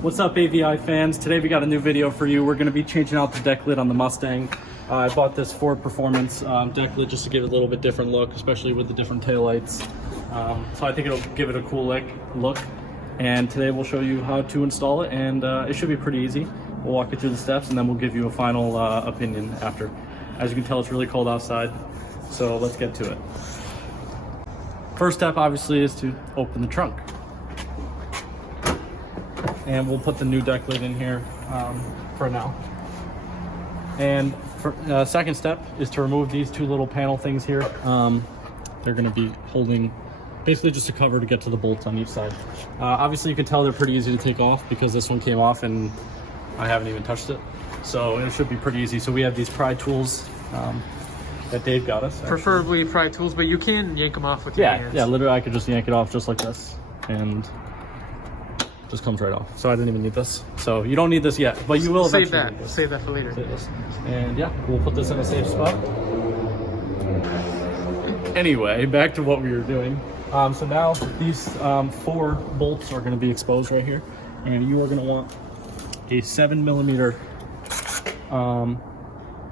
What's up, AVI fans? Today we got a new video for you. We're going to be changing out the deck lid on the Mustang. I bought this Ford Performance deck lid just to give it a little bit different look, especially with the different taillights. So I think it'll give it a cool look. And today we'll show you how to install it, and it should be pretty easy. We'll walk you through the steps and then we'll give you a final opinion after. As you can tell, it's really cold outside, so let's get to it. First step obviously is to open the trunk. And we'll put the new deck lid in here for now. And for second step is to remove these two little panel things here. They're going to be holding basically just a cover to get to the bolts on each side. Obviously you can tell they're pretty easy to take off because this one came off and I haven't even touched it. So it should be pretty easy. So we have these pry tools that Dave got us. Preferably pry tools, but you can yank them off with your hands. Yeah, literally I could just yank it off just like this and just comes right off. So I didn't even need this. So you don't need this yet, but you will eventually need this. Save that for later. And yeah, we'll put this in a safe spot. Anyway, back to what we were doing. So now these 4 bolts are going to be exposed right here, and you are going to want a 7mm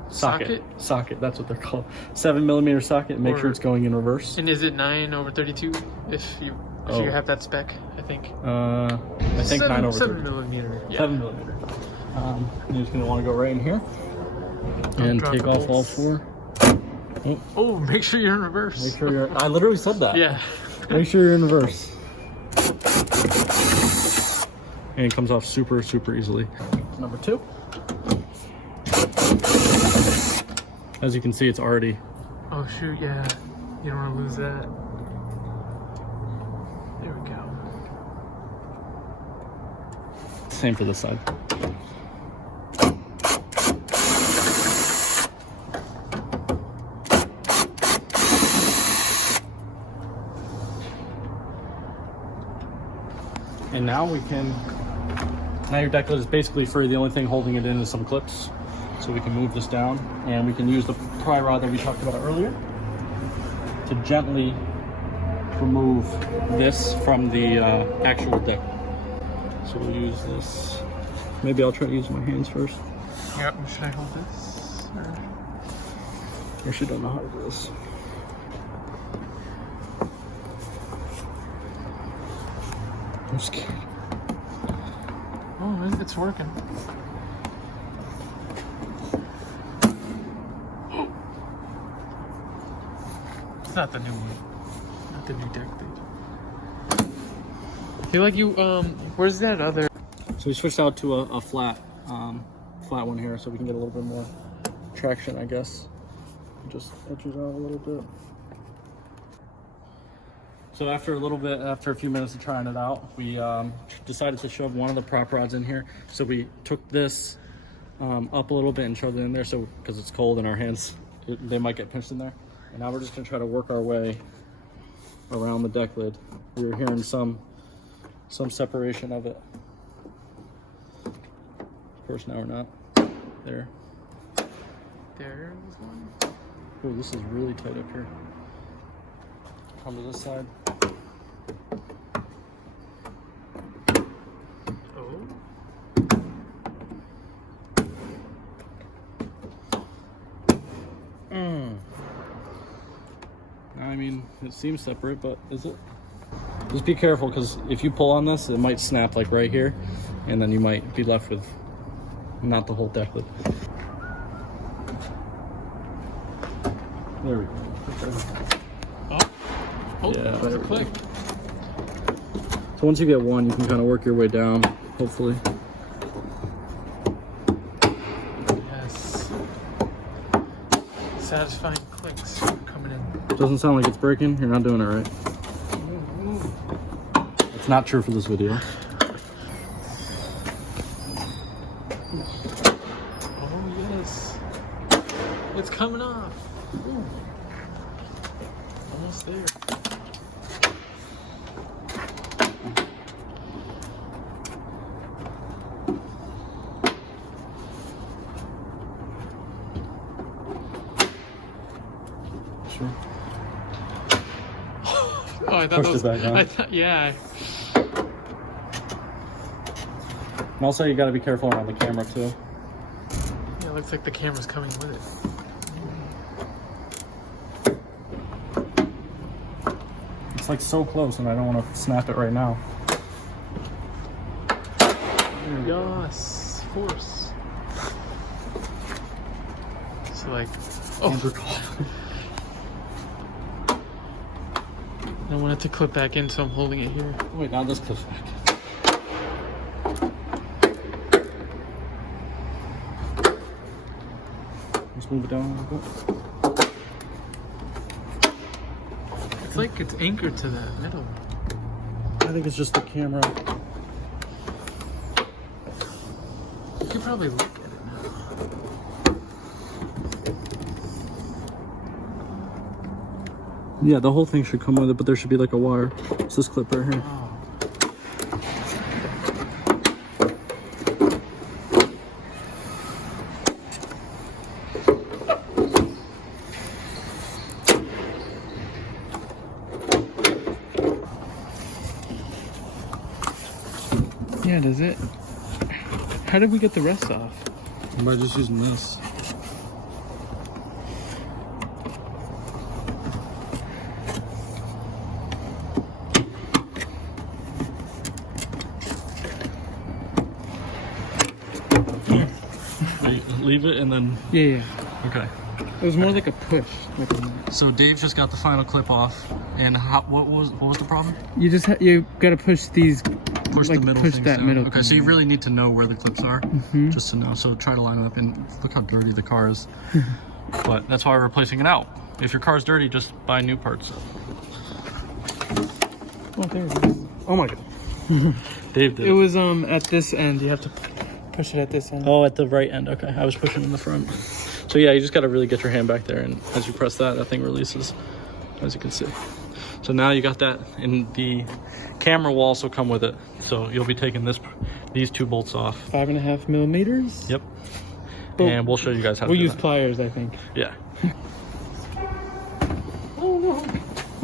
socket. That's what they're called. 7mm socket. Make sure it's going in reverse. And is it 9/32? If you have that spec, I think. I think 9/32. 7mm. Yeah. 7mm. You're just going to want to go right in here and take off all 4. Oh, make sure you're in reverse. Make sure you're. I literally said that. Yeah. Make sure you're in reverse. And it comes off super easily. Number 2. As you can see, it's already. Oh shoot! Yeah, you don't want to lose that. There we go. Same for this side. And now your deck lid is basically free. The only thing holding it in is some clips. So we can move this down and we can use the pry rod that we talked about earlier to gently remove this from the actual deck. So we'll use this. Maybe I'll try to use my hands first. Yep, should I hold this? I actually don't know how to do this. I'm scared. Oh, it's working. It's not the new one. Not the new deck lid. I feel like you, where's that other? So we switched out to a flat one here so we can get a little bit more traction, I guess. Just edges out a little bit. So after a few minutes of trying it out, we decided to shove one of the prop rods in here. So we took this up a little bit and shoved it in there, so because it's cold and our hands, they might get pinched in there. And now we're just gonna try to work our way around the deck lid. We were hearing some separation of it. Of course, now we're not. There. There's one. Oh, this is really tight up here. Come to this side. Oh. I mean, it seems separate, but is it? Just be careful, because if you pull on this, it might snap like right here, and then you might be left with not the whole deck lid. There we go. Oh, yeah, that was a click. So once you get one, you can kind of work your way down, hopefully. Yes. Satisfying clicks coming in. Doesn't sound like it's breaking. You're not doing it right. It's not true for this video. Oh yes. It's coming off. Ooh. Almost there. Sure. Oh, I thought Pushed it back down. I thought, yeah. And also, you got to be careful around the camera too. Yeah, it looks like the camera's coming with it. It's like so close, and I don't want to snap it right now. Yes, force. So like, oh, I want it to clip back in, so I'm holding it here. Wait, now this clips back. Let's move it down a little bit. It's like it's anchored to the metal. I think it's just the camera. You could probably look at it now. Yeah, the whole thing should come with it, but there should be like a wire. It's this clip right here. Oh. Yeah, does it? How did we get the rest off? By just using this. Leave it and then. Yeah. Okay. It was more like a push. So Dave just got the final clip off, and what was the problem? You just you gotta push these. Push like the middle push things that down. middle. Okay, so you really need to know where the clips are, Mm-hmm. just to know. So try to line it up, and look how dirty the car is. But that's why we're replacing it out. If your car's dirty, just buy new parts. Oh, there it is. Oh my god. Dave did. It was at this end. You have to push it at this end. Oh, at the right end. Okay, I was pushing in the front. So yeah, you just got to really get your hand back there, and as you press that, that thing releases, as you can see. So now you got that, and the camera will also come with it. So you'll be taking these two bolts off. 5.5 millimeters. Yep. Well, and we'll show you guys how to we'll do use that. pliers, I think. Yeah. Oh no!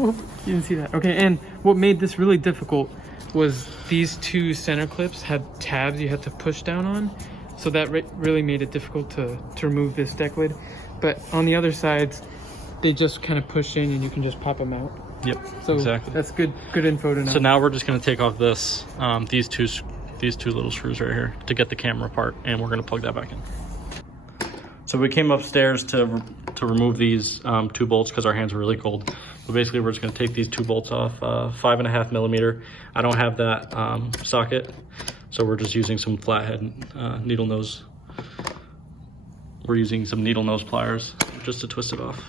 You didn't see that. Okay, and what made this really difficult was these two center clips had tabs you had to push down on, so that really made it difficult to remove this deck lid. But on the other sides, they just kind of push in, and you can just pop them out. Yep. So exactly. that's good info to know. So now we're just going to take off this, these two little screws right here to get the camera apart, and we're going to plug that back in. So we came upstairs to remove these two bolts because our hands were really cold. So basically we're just going to take these two bolts off, 5.5 millimeter. I don't have that socket, so we're just using some flathead needle nose. We're using some needle nose pliers just to twist it off.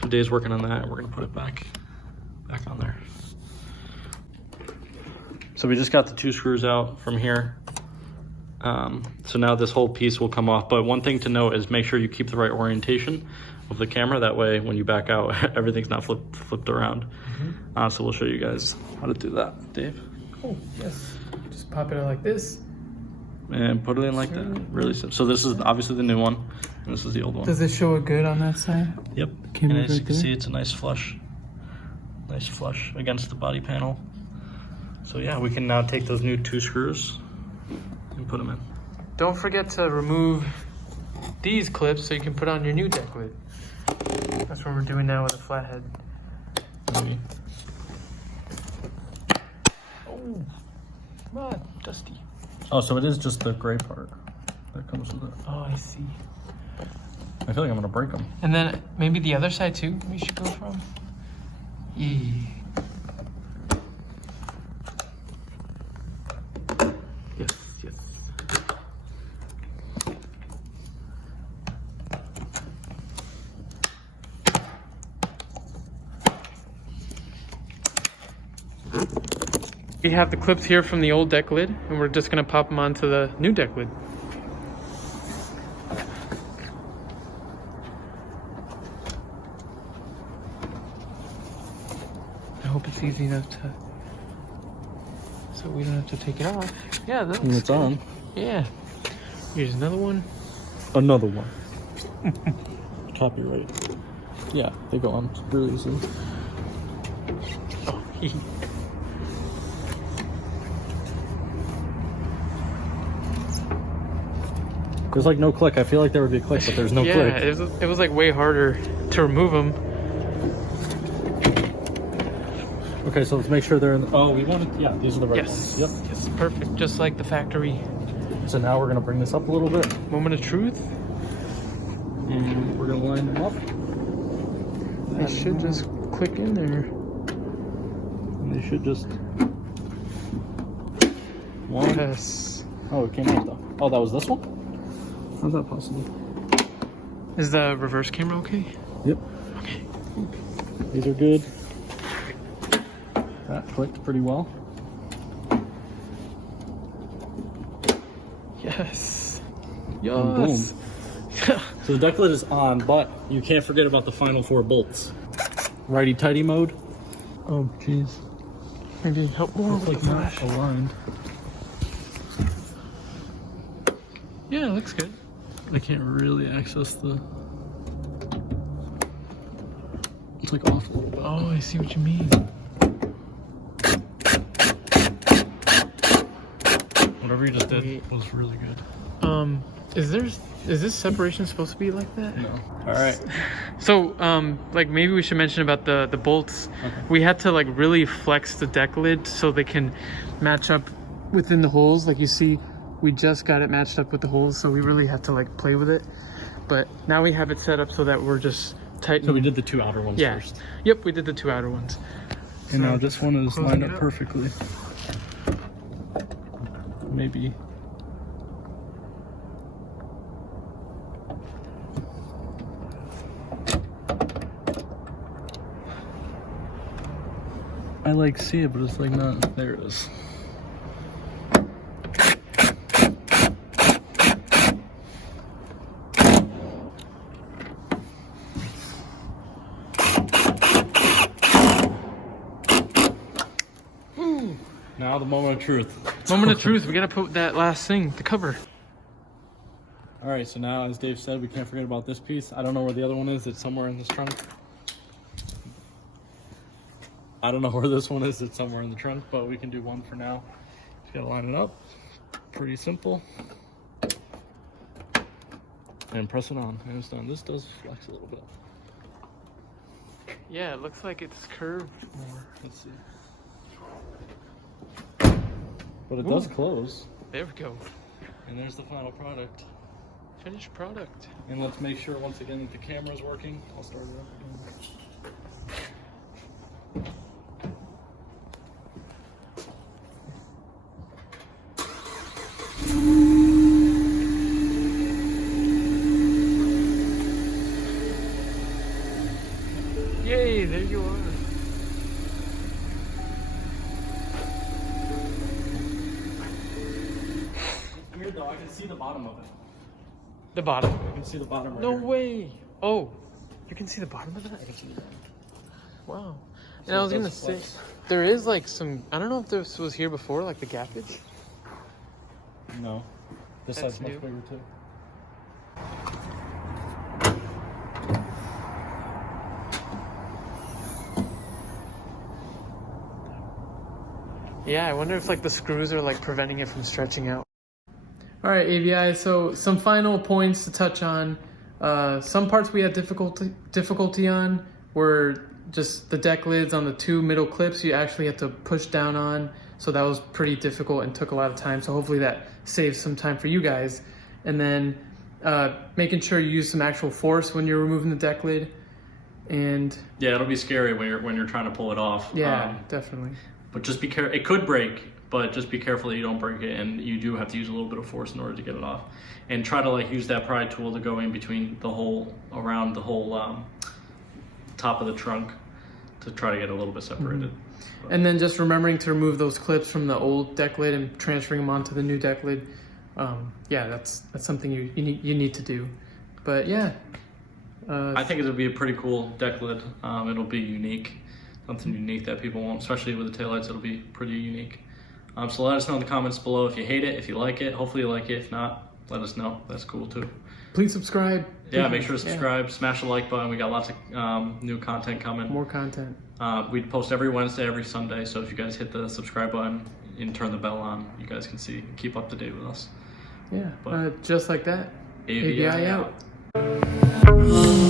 So Dave's working on that, and we're going to put it back on there. So we just got the two screws out from here. So now this whole piece will come off, but one thing to note is make sure you keep the right orientation of the camera. That way when you back out, everything's not flipped around. Mm-hmm. So we'll show you guys how to do that. Dave? Oh, yes. Just pop it out like this. And put it in like that, really simple. So this is obviously the new one, and this is the old one. Does it show it good on that side? Yep, and as you can see, it's a nice flush against the body panel. So yeah, we can now take those new two screws and put them in. Don't forget to remove these clips so you can put on your new deck lid. That's what we're doing now with a flathead. Maybe. Oh, come on, dusty. Oh, so it is just the gray part that comes with it. Oh, I see. I feel like I'm gonna break them. And then maybe the other side too, we should go from? Yeah. Yes. We have the clips here from the old deck lid, and we're just gonna pop them onto the new deck lid. I hope it's easy enough to, so we don't have to take it off. Yeah, that looks It's on. Yeah. Here's another one. Another one. Copyright. Yeah, they go on really easy. Oh, There's like no click. I feel like there would be a click, but there's no yeah, click. it was like way harder to remove them. Okay, so let's make sure they're in the, oh, we wanted, yeah, these are the right Yes. ones. Yep. Yes, perfect. Just like the factory. So now we're gonna bring this up a little bit. Moment of truth. And we're gonna line them up. They should just click in there. And they should just, one. Yes. Oh, it came out though. Oh, that was this one? How's that possible? Is the reverse camera okay? Yep. Okay. These are good. That clicked pretty well. Yes. And boom. Yes. So the Decklid is on, but you can't forget about the final 4 bolts. Righty-tighty mode. Oh, jeez. Maybe help more with Looks the like flash. not aligned. Yeah, it looks good. I can't really access the... It's like off a little bit. Oh, I see what you mean. Whatever you just did was really good. Is this separation supposed to be like that? No. All right. So, like maybe we should mention about the bolts. Okay. We had to like really flex the deck lid so they can match up within the holes. Like you see, we just got it matched up with the holes, so we really have to like play with it. But now we have it set up so that we're just tightening. So we did the 2 outer ones first. Yep, we did the 2 outer ones. And now this one is lined up it up. perfectly. Maybe. I like see it, but it's like not. There it is. Now the moment of truth. Moment of truth. We gotta put that last thing, the cover. All right, so now, as Dave said, we can't forget about this piece. I don't know where the other one is. It's somewhere in this trunk. I don't know where this one is. It's somewhere in the trunk, but we can do one for now. Just gotta line it up. Pretty simple. And press it on, and it's done. This does flex a little bit. Yeah, it looks like it's curved more. Let's see. But it does close. There we go. And there's the final product. Finished product. And let's make sure once again that the camera's working. I'll start it up again. Yay, there you are. It's weird though, I can see the bottom of it. The bottom. I can see the bottom right No here. way. Oh, you can see the bottom of that? I can see that. Wow. And So I was it gonna does say, flex. there is like some, I don't know if this was here before, like the gappage. No. This That's side's much new. bigger too. Yeah, I wonder if like the screws are like preventing it from stretching out. All right, AVI, so some final points to touch on. Some parts we had difficulty on were just the deck lids on the 2 middle clips you actually had to push down on. So that was pretty difficult and took a lot of time. So hopefully that saves some time for you guys. And then making sure you use some actual force when you're removing the deck lid. And Yeah, it'll be scary when you're trying to pull it off. yeah, definitely. But just be careful. It could break, but just be careful that you don't break it, and you do have to use a little bit of force in order to get it off. And try to like use that pry tool to go in between the hole, around the whole top of the trunk, to try to get it a little bit separated. And then just remembering to remove those clips from the old deck lid and transferring them onto the new deck lid. Yeah, that's something you need to do. But yeah. I think it'll be a pretty cool deck lid. It'll be unique. Something unique that people won't, especially with the taillights, it'll be pretty unique. So let us know in the comments below if you hate it, if you like it. Hopefully you like it. If not, let us know. That's cool too. Please subscribe. Yeah, make sure to subscribe, smash the like button. We got lots of new content coming. More content. We post every Wednesday, every Sunday. So if you guys hit the subscribe button and turn the bell on, you guys can keep up to date with us. Yeah, But- just like that. AVI out.